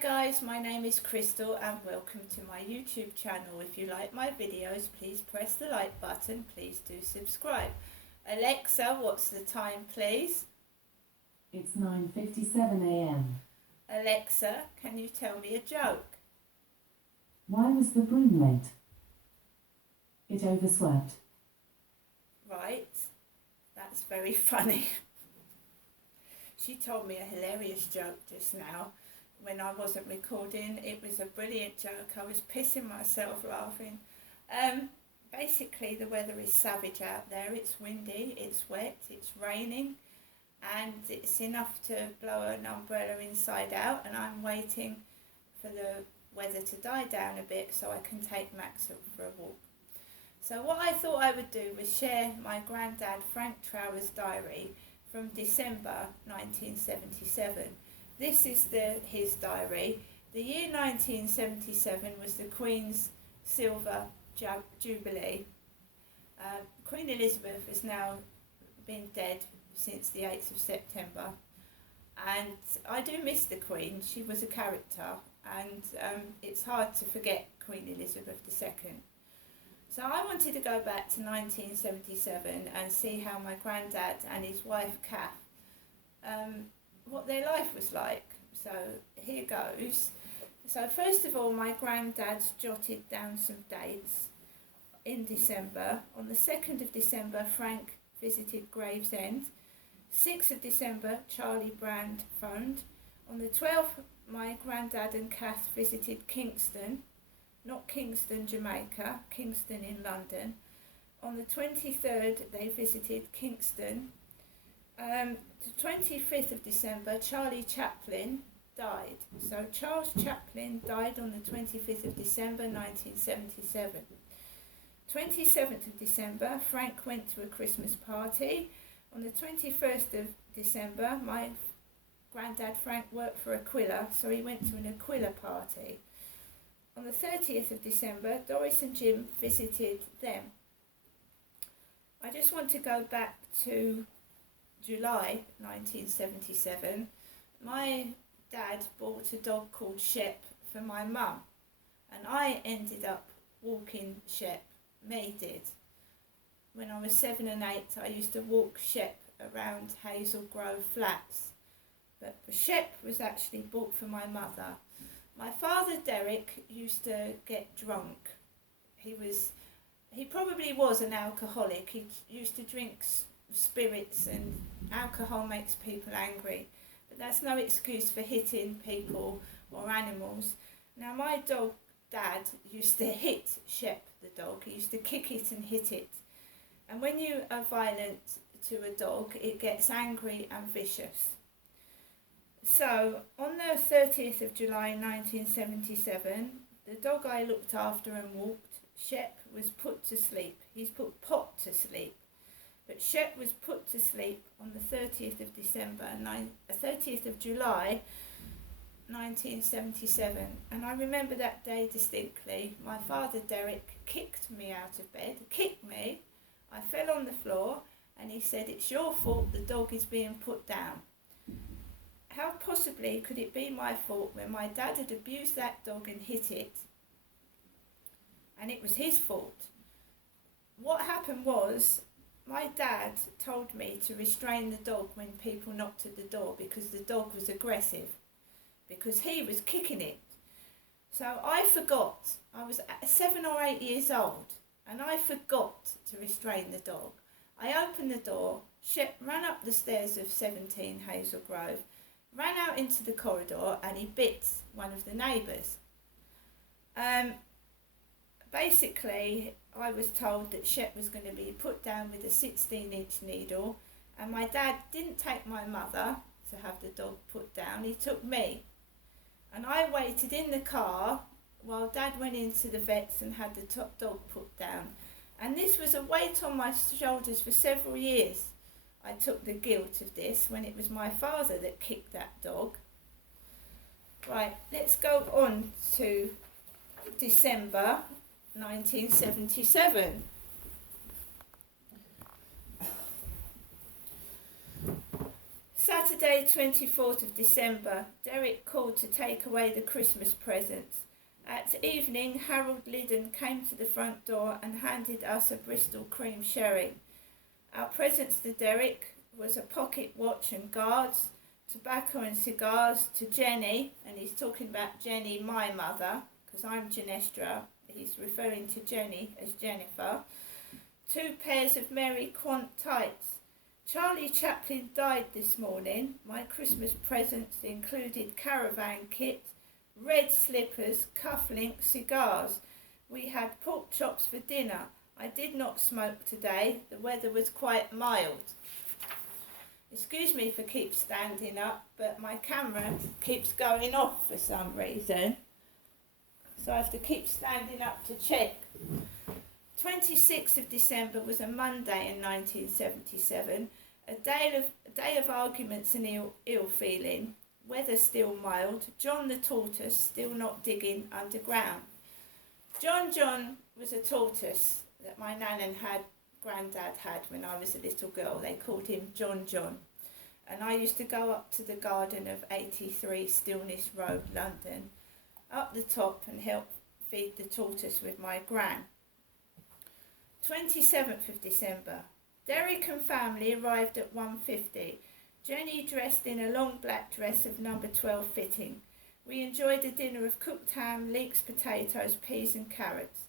guys, my name is Crystal and welcome to my YouTube channel. If you like my videos, please press the like button. Please do subscribe. Alexa, what's the time please? It's 9:57 a.m. Alexa, can you tell me a joke? Why was the broom late? It overswept. Right, that's very funny. She told me a hilarious joke just now when I wasn't recording. It was a brilliant joke. I was pissing myself laughing. Basically the weather is savage out there. It's windy, it's wet, it's raining, and it's enough to blow an umbrella inside out, and I'm waiting for the weather to die down a bit so I can take Max up for a walk. So what I thought I would do was share my granddad Frank Trower's diary from December 1977. This is his diary. The year 1977 was the Queen's Silver Jubilee. Queen Elizabeth has now been dead since the 8th of September, and I do miss the Queen. She was a character, and it's hard to forget Queen Elizabeth II. So I wanted to go back to 1977 and see how my granddad and his wife Kath, what their life was like. So here goes. So first of all, my granddad jotted down some dates in December. On the 2nd of December, Frank visited Gravesend. 6th of December, Charlie Brand phoned. On the 12th, my granddad and Kath visited Kingston. Not Kingston, Jamaica, Kingston in London. On the 23rd, they visited Kingston. The 25th of December, Charlie Chaplin died. So Charles Chaplin died on the 25th of December 1977. 27th of December, Frank went to a Christmas party. On the 21st of December, my granddad Frank worked for Aquila, so he went to an Aquila party. On the 30th of December, Doris and Jim visited them. I just want to go back to July 1977. My dad bought a dog called Shep for my mum, and I ended up walking Shep. May did. When I was 7 and 8, I used to walk Shep around Hazel Grove Flats, but Shep was actually bought for my mother. My father Derek used to get drunk. He probably was an alcoholic. He used to drink spirits, and alcohol makes people angry. But that's no excuse for hitting people or animals. Now my dad used to hit Shep the dog. He used to kick it and hit it. And when you are violent to a dog, it gets angry and vicious. So, on the 30th of July 1977, the dog I looked after and walked, Shep, was put to sleep. He's put Pot to sleep. But Shep was put to sleep on the 30th of July 1977. And I remember that day distinctly. My father, Derek, kicked me out of bed, kicked me. I fell on the floor, and he said, "It's your fault the dog is being put down." How possibly could it be my fault when my dad had abused that dog and hit it, and it was his fault? What happened was, my dad told me to restrain the dog when people knocked at the door because the dog was aggressive, because he was kicking it. So I forgot. I was 7 or 8 years old, and I forgot to restrain the dog. I opened the door. Shep ran up the stairs of 17 Hazel Grove, ran out into the corridor, and he bit one of the neighbours. Basically, I was told that Shep was going to be put down with a 16-inch needle, and my dad didn't take my mother to have the dog put down. He took me, and I waited in the car while Dad went into the vets and had the top dog put down. And this was a weight on my shoulders for several years. I took the guilt of this when it was my father that kicked that dog. Right, let's go on to December 1977. Saturday 24th of December, Derek called to take away the Christmas presents. At evening, Harold Liddon came to the front door and handed us a Bristol cream sherry. Our presents to Derek was a pocket watch and guards, tobacco and cigars to Jenny, and he's talking about Jenny, my mother, because I'm Genestra. He's referring to Jenny as Jennifer. 2 pairs of Mary Quant tights. Charlie Chaplin died this morning. My Christmas presents included caravan kit, red slippers, cufflinks, cigars. We had pork chops for dinner. I did not smoke today. The weather was quite mild. Excuse me for keep standing up, but my camera keeps going off for some reason. So I have to keep standing up to check. 26th of December was a Monday in 1977, a day of arguments and ill feeling, weather still mild, John the tortoise still not digging underground. John was a tortoise that my nan and granddad had when I was a little girl. They called him John. And I used to go up to the garden of 83 Stillness Road, London, up the top and help feed the tortoise with my gran. 27th of December. Derek and family arrived at 1:50. Jenny dressed in a long black dress of number 12 fitting. We enjoyed a dinner of cooked ham, leeks, potatoes, peas and carrots.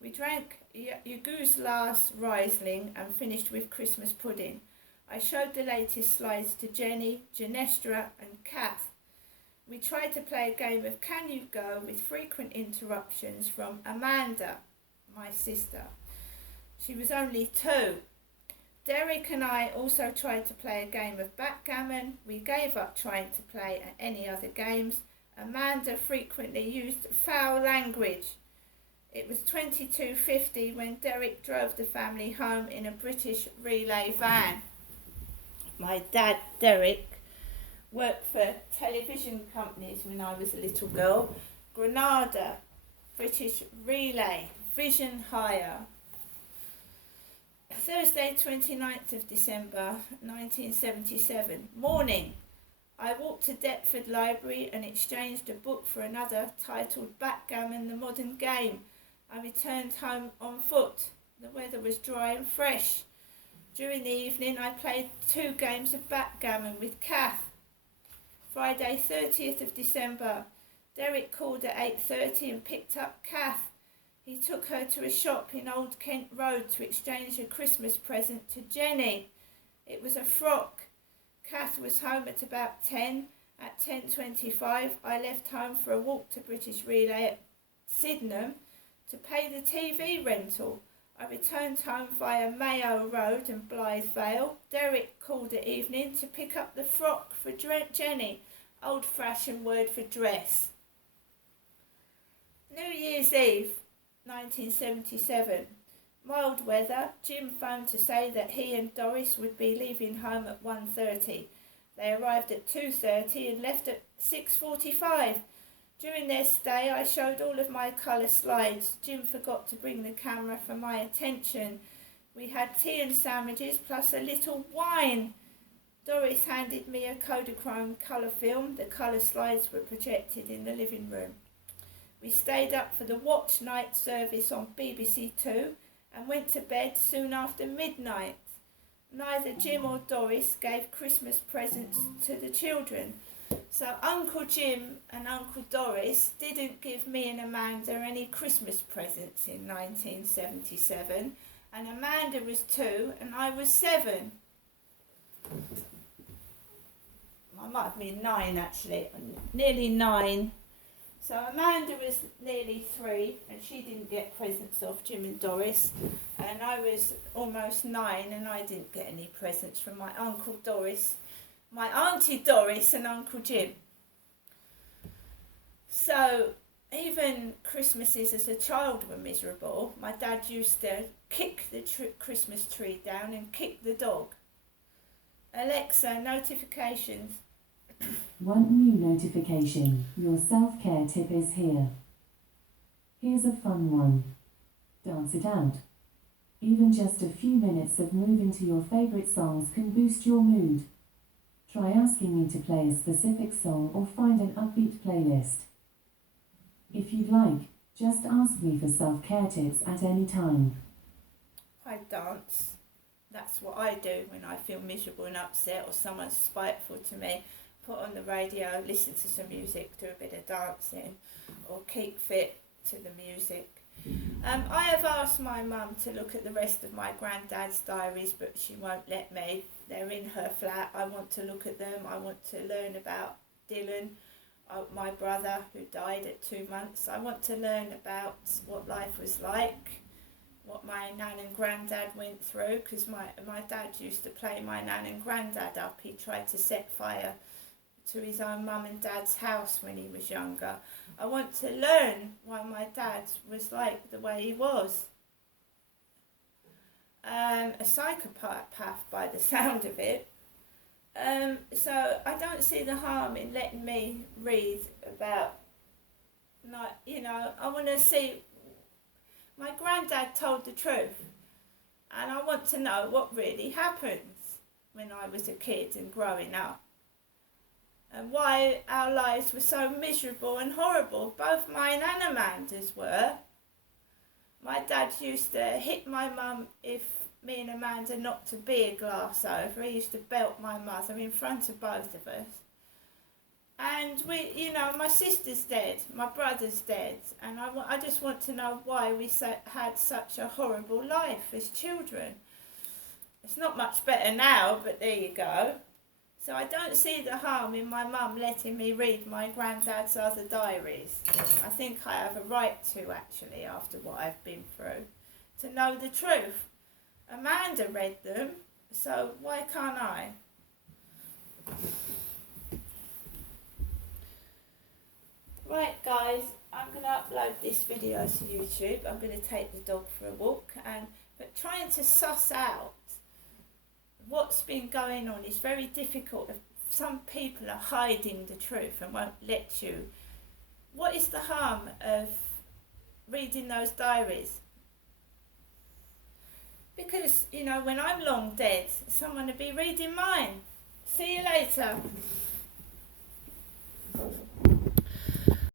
We drank Yugoslav's Riesling and finished with Christmas pudding. I showed the latest slides to Jenny, Genestra and Kath. We tried to play a game of Can You Go with frequent interruptions from Amanda, my sister. She was only 2. Derek and I also tried to play a game of backgammon. We gave up trying to play any other games. Amanda frequently used foul language. It was 22:50 when Derek drove the family home in a British relay van. My dad, Derek, worked for television companies when I was a little girl. Granada, British Relay, Vision Hire. Thursday 29th of December 1977, morning. I walked to Deptford Library and exchanged a book for another titled Backgammon, the Modern Game. I returned home on foot. The weather was dry and fresh. During the evening I played 2 games of backgammon with Kath. Friday 30th of December, Derek called at 8:30 and picked up Kath. He took her to a shop in Old Kent Road to exchange a Christmas present to Jenny. It was a frock. Kath was home at about 10. At 10:25, I left home for a walk to British Relay at Sydenham to pay the TV rental. I returned home via Mayo Road and Blythe Vale. Derek called at evening to pick up the frock for Jenny, old-fashioned word for dress. New Year's Eve, 1977. Mild weather. Jim phoned to say that he and Doris would be leaving home at 1:30. They arrived at 2:30 and left at 6:45. During their stay, I showed all of my colour slides. Jim forgot to bring the camera for my attention. We had tea and sandwiches plus a little wine. Doris handed me a Kodachrome colour film. The colour slides were projected in the living room. We stayed up for the watch night service on BBC Two and went to bed soon after midnight. Neither Jim or Doris gave Christmas presents to the children. So Uncle Jim and Uncle Doris didn't give me and Amanda any Christmas presents in 1977, and Amanda was 2 and I was 7. I might have been 9 actually, nearly 9. So Amanda was nearly 3 and she didn't get presents off Jim and Doris, and I was almost 9 and I didn't get any presents from my Uncle Doris, my Auntie Doris and Uncle Jim. So even Christmases as a child were miserable. My dad used to kick the Christmas tree down and kick the dog. Alexa, notifications. One new notification. Your self-care tip is here. Here's a fun one. Dance it out. Even just a few minutes of moving to your favorite songs can boost your mood. Try asking me to play a specific song or find an upbeat playlist. If you'd like, just ask me for self-care tips at any time. I dance. That's what I do when I feel miserable and upset or someone's spiteful to me. Put on the radio, listen to some music, do a bit of dancing, or keep fit to the music. I have asked my mum to look at the rest of my granddad's diaries, but she won't let me. They're in her flat. I want to look at them. I want to learn about Dylan, my brother who died at 2 months. I want to learn about what life was like, what my nan and granddad went through, because my dad used to play my nan and granddad up. He tried to set fire to his own mum and dad's house when he was younger. I want to learn why my dad was like the way he was. A psychopath by the sound of it. So I don't see the harm in letting me read about, I want to see. My granddad told the truth, and I want to know what really happened when I was a kid and growing up, and why our lives were so miserable and horrible. Both mine and Amanda's were. My dad used to hit my mum if me and Amanda knocked a beer glass over. He used to belt my mother in front of both of us. And my sister's dead, my brother's dead, and I just want to know why we had such a horrible life as children. It's not much better now, but there you go. So I don't see the harm in my mum letting me read my granddad's other diaries. I think I have a right to, actually, after what I've been through, to know the truth. Amanda read them, so why can't I? Right guys, I'm going to upload this video to YouTube. I'm going to take the dog for a walk, but trying to suss out what's been going on is very difficult. Some people are hiding the truth and won't let you. What is the harm of reading those diaries? Because, when I'm long dead, someone will be reading mine. See you later.